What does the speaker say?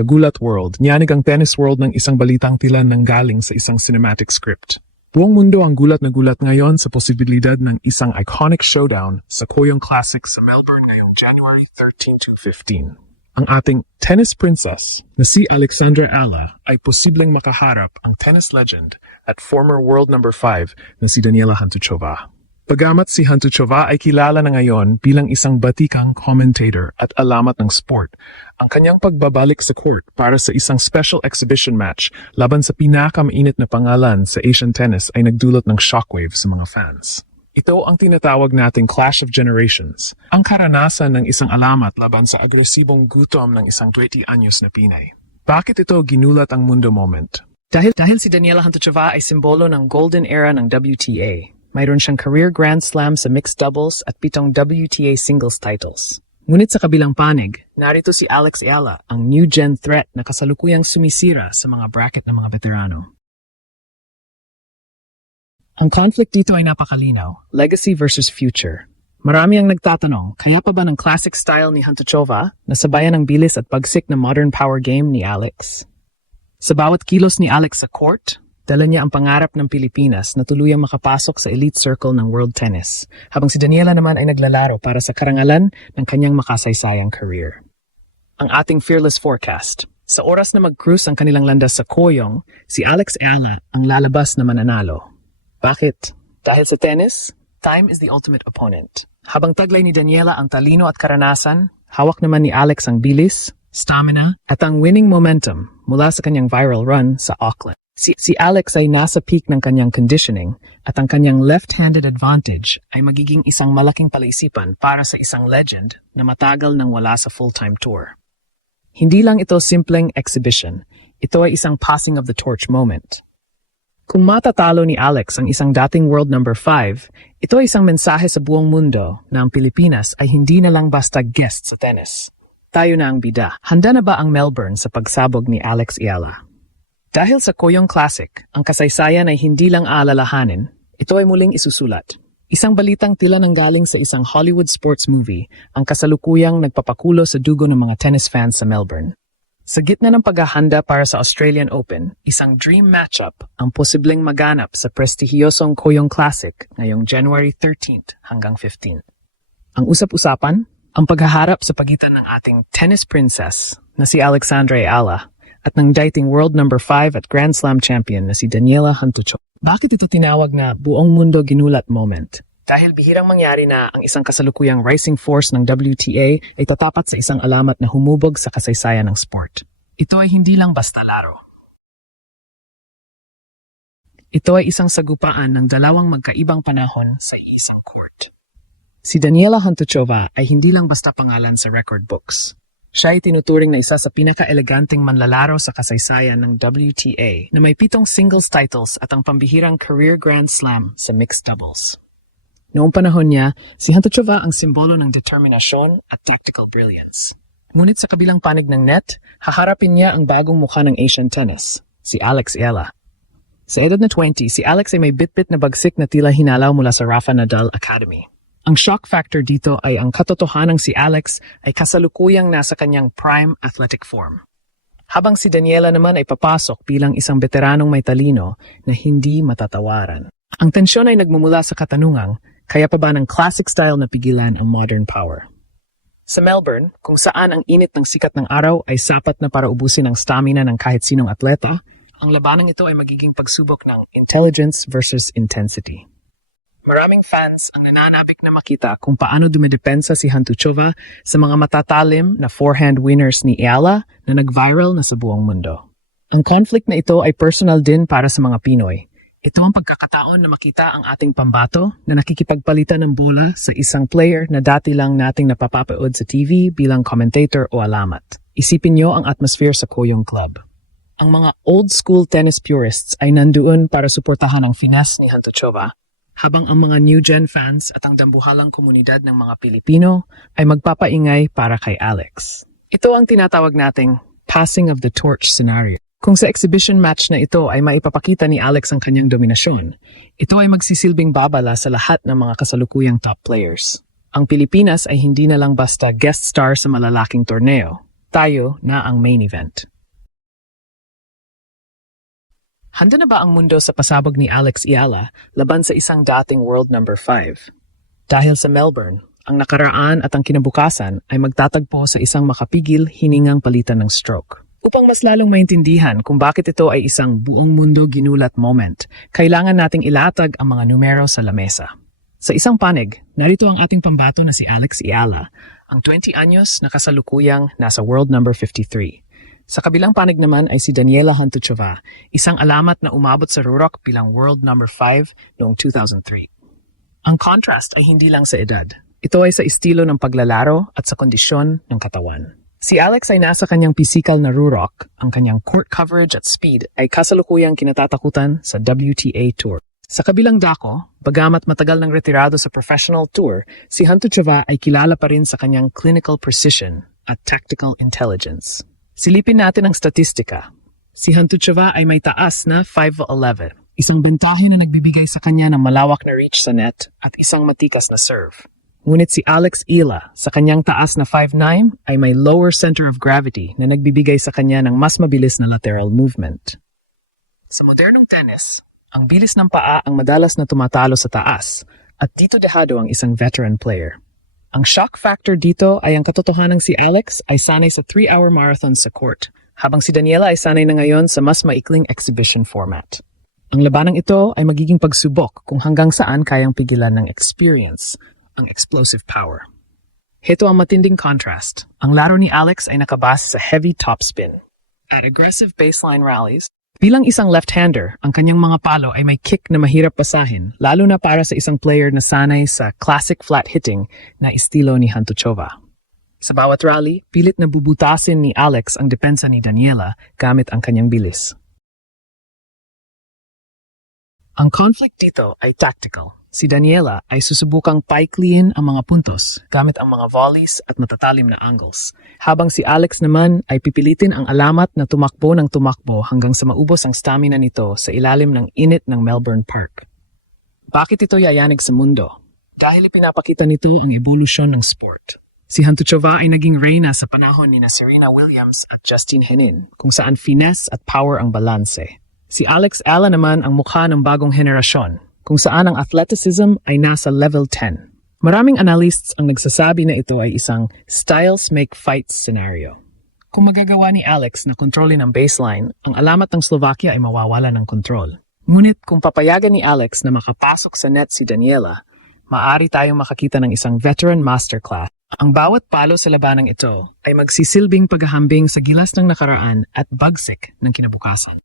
Kagulat World, niyanig ang tennis world ng isang balitang tila nanggaling sa isang cinematic script. Buong mundo ang gulat na gulat ngayon sa posibilidad ng isang iconic showdown sa Koyong Classic sa Melbourne ngayong January 13 to 15. Ang ating tennis princess na si Alexandra Ala ay posibleng makaharap ang tennis legend at former world number 5 na si Daniela Hantuchova. Bagamat si Hantuchova ay kilala na ngayon bilang isang batikang commentator at alamat ng sport, ang kanyang pagbabalik sa court para sa isang special exhibition match laban sa pinakamainit na pangalan sa Asian tennis ay nagdulot ng shockwave sa mga fans. Ito ang tinatawag nating Clash of Generations, ang karanasan ng isang alamat laban sa agresibong gutom ng isang 20 anyos na Pinay. Bakit ito ginulat ang mundo moment? Dahil si Daniela Hantuchova ay simbolo ng golden era ng WTA. Mayroon siyang career Grand Slam sa mixed doubles at 7 WTA singles titles. Ngunit sa kabilang panig, narito si Alex Ayala, ang new-gen threat na kasalukuyang sumisira sa mga bracket ng mga veterano. Ang conflict dito ay napakalinaw, legacy versus future. Marami ang nagtatanong, kaya pa ba ng classic style ni Hantuchova nasabayan ng bilis at pagsik na modern power game ni Alex? Sa bawat kilos ni Alex sa court, dala niya ang pangarap ng Pilipinas na tuluyang makapasok sa elite circle ng world tennis, habang si Daniela naman ay naglalaro para sa karangalan ng kanyang makasaysayang career. Ang ating fearless forecast. Sa oras na mag-cruise ang kanilang landas sa Koyong, si Alex Ayala ang lalabas na mananalo. Bakit? Dahil sa tennis, time is the ultimate opponent. Habang taglay ni Daniela ang talino at karanasan, hawak naman ni Alex ang bilis, stamina, at ang winning momentum mula sa kanyang viral run sa Auckland. Si Alex ay nasa peak ng kanyang conditioning at ang kanyang left-handed advantage ay magiging isang malaking palaisipan para sa isang legend na matagal nang wala sa full-time tour. Hindi lang ito simpleng exhibition, ito ay isang passing of the torch moment. Kung matatalo ni Alex ang isang dating world number 5, ito ay isang mensahe sa buong mundo na ang Pilipinas ay hindi na lang basta guest sa tennis. Tayo na ang bida. Handa na ba ang Melbourne sa pagsabog ni Alex Ayala? Dahil sa Koyong Classic, ang kasaysayan ay hindi lang aalalahanin, ito ay muling isusulat. Isang balitang tila nanggaling sa isang Hollywood sports movie ang kasalukuyang nagpapakulo sa dugo ng mga tennis fans sa Melbourne. Sa gitna ng paghahanda para sa Australian Open, isang dream matchup ang posibleng maganap sa prestihiyosong Koyong Classic ngayong January 13 hanggang 15. Ang usap-usapan, ang paghaharap sa pagitan ng ating tennis princess na si Alexandra Ayala at ng dating world number 5 at Grand Slam champion na si Daniela Hantuchova. Bakit ito tinawag na buong mundo ginulat moment? Dahil bihirang mangyari na ang isang kasalukuyang rising force ng WTA ay tatapat sa isang alamat na humubog sa kasaysayan ng sport. Ito ay hindi lang basta laro. Ito ay isang sagupaan ng dalawang magkaibang panahon sa isang court. Si Daniela Hantuchova ay hindi lang basta pangalan sa record books. Siya ay tinuturing na isa sa pinaka-eleganteng manlalaro sa kasaysayan ng WTA na may 7 singles titles at ang pambihirang career Grand Slam sa mixed doubles. Noong panahon niya, si Hantuchova ang simbolo ng determinasyon at tactical brilliance. Ngunit sa kabilang panig ng net, haharapin niya ang bagong mukha ng Asian tennis, si Alex Ayala. Sa edad na 20, si Alex ay may bitbit na bagsik na tila hinalaw mula sa Rafa Nadal Academy. Ang shock factor dito ay ang katotohanang si Alex ay kasalukuyang nasa kanyang prime athletic form. Habang si Daniela naman ay papasok bilang isang veteranong may talino na hindi matatawaran. Ang tensyon ay nagmumula sa katanungang, kaya pa ba ng classic style na pigilan ang modern power? Sa Melbourne, kung saan ang init ng sikat ng araw ay sapat na para ubusin ang stamina ng kahit sinong atleta, ang labanang ito ay magiging pagsubok ng intelligence versus intensity. Maraming fans ang nananabik na makita kung paano dumedepensa si Hantuchova sa mga matatalim na forehand winners ni Ayala na nag-viral na sa buong mundo. Ang conflict na ito ay personal din para sa mga Pinoy. Ito ang pagkakataon na makita ang ating pambato na nakikipagpalitan ng bola sa isang player na dati lang nating napapapanood sa TV bilang commentator o alamat. Isipin niyo ang atmosphere sa Koyong Club. Ang mga old-school tennis purists ay nandoon para suportahan ang finesse ni Hantuchova, habang ang mga new-gen fans at ang dambuhalang komunidad ng mga Pilipino ay magpapaingay para kay Alex. Ito ang tinatawag nating passing of the torch scenario. Kung sa exhibition match na ito ay maipapakita ni Alex ang kanyang dominasyon, ito ay magsisilbing babala sa lahat ng mga kasalukuyang top players. Ang Pilipinas ay hindi na lang basta guest star sa malalaking torneo. tayo na ang main event. Handa na ba ang mundo sa pasabog ni Alex Eala laban sa isang dating world number 5? Dahil sa Melbourne, ang nakaraan at ang kinabukasan ay magtatagpo sa isang makapigil hiningang palitan ng stroke. Upang mas lalong maintindihan kung bakit ito ay isang buong mundo ginulat moment, kailangan nating ilatag ang mga numero sa lamesa. Sa isang panig, narito ang ating pambato na si Alex Eala, ang 20 anyos na kasalukuyang nasa world number 53. Sa kabilang panig naman ay si Daniela Hantuchova, isang alamat na umabot sa Rurok bilang world number 5 noong 2003. Ang contrast ay hindi lang sa edad. Ito ay sa estilo ng paglalaro at sa kondisyon ng katawan. Si Alex ay nasa kanyang pisikal na Rurok. Ang kanyang court coverage at speed ay kasalukuyang kinatatakutan sa WTA Tour. Sa kabilang dako, bagamat matagal nang retirado sa professional tour, si Hantuchova ay kilala pa rin sa kanyang clinical precision at tactical intelligence. Silipin natin ang statistika. Si Hantuchova ay may taas na 5'11", isang bentahe na nagbibigay sa kanya ng malawak na reach sa net at isang matikas na serve. Ngunit si Alex Eala sa kanyang taas na 5'9" ay may lower center of gravity na nagbibigay sa kanya ng mas mabilis na lateral movement. Sa modernong tennis, ang bilis ng paa ang madalas na tumatalo sa taas at dito dehado ang isang veteran player. Ang shock factor dito ay ang katotohanang si Alex ay sanay sa 3-hour marathon sa court, habang si Daniela ay sanay na ngayon sa mas maikling exhibition format. Ang labanang ito ay magiging pagsubok kung hanggang saan kayang pigilan ng experience ang explosive power. Heto ang matinding contrast. Ang laro ni Alex ay nakabase sa heavy topspin at aggressive baseline rallies. Bilang isang left-hander, ang kanyang mga palo ay may kick na mahirap basahin, lalo na para sa isang player na sanay sa classic flat hitting na estilo ni Hantuchova. Sa bawat rally, pilit na bubutasin ni Alex ang depensa ni Daniela gamit ang kanyang bilis. Ang conflict dito ay tactical. Si Daniela ay susubukang paikliin ang mga puntos gamit ang mga volleys at matatalim na angles, habang si Alex naman ay pipilitin ang alamat na tumakbo ng tumakbo hanggang sa maubos ang stamina nito sa ilalim ng init ng Melbourne Park. Bakit ito yayanig sa mundo? Dahil ipinapakita nito ang ebolusyon ng sport. Si Hantuchova ay naging reyna sa panahon ni Serena Williams at Justine Henin, kung saan finesse at power ang balanse. Si Alex Eala naman ang mukha ng bagong henerasyon, kung saan ang athleticism ay nasa level 10. Maraming analysts ang nagsasabi na ito ay isang styles make fights scenario. Kung magagawa ni Alex na kontrolin ang baseline, ang alamat ng Slovakia ay mawawala ng kontrol. Ngunit kung papayagan ni Alex na makapasok sa net si Daniela, maaari tayong makakita ng isang veteran masterclass. Ang bawat palo sa labanang ito ay magsisilbing paghahambing sa gilas ng nakaraan at bagsik ng kinabukasan.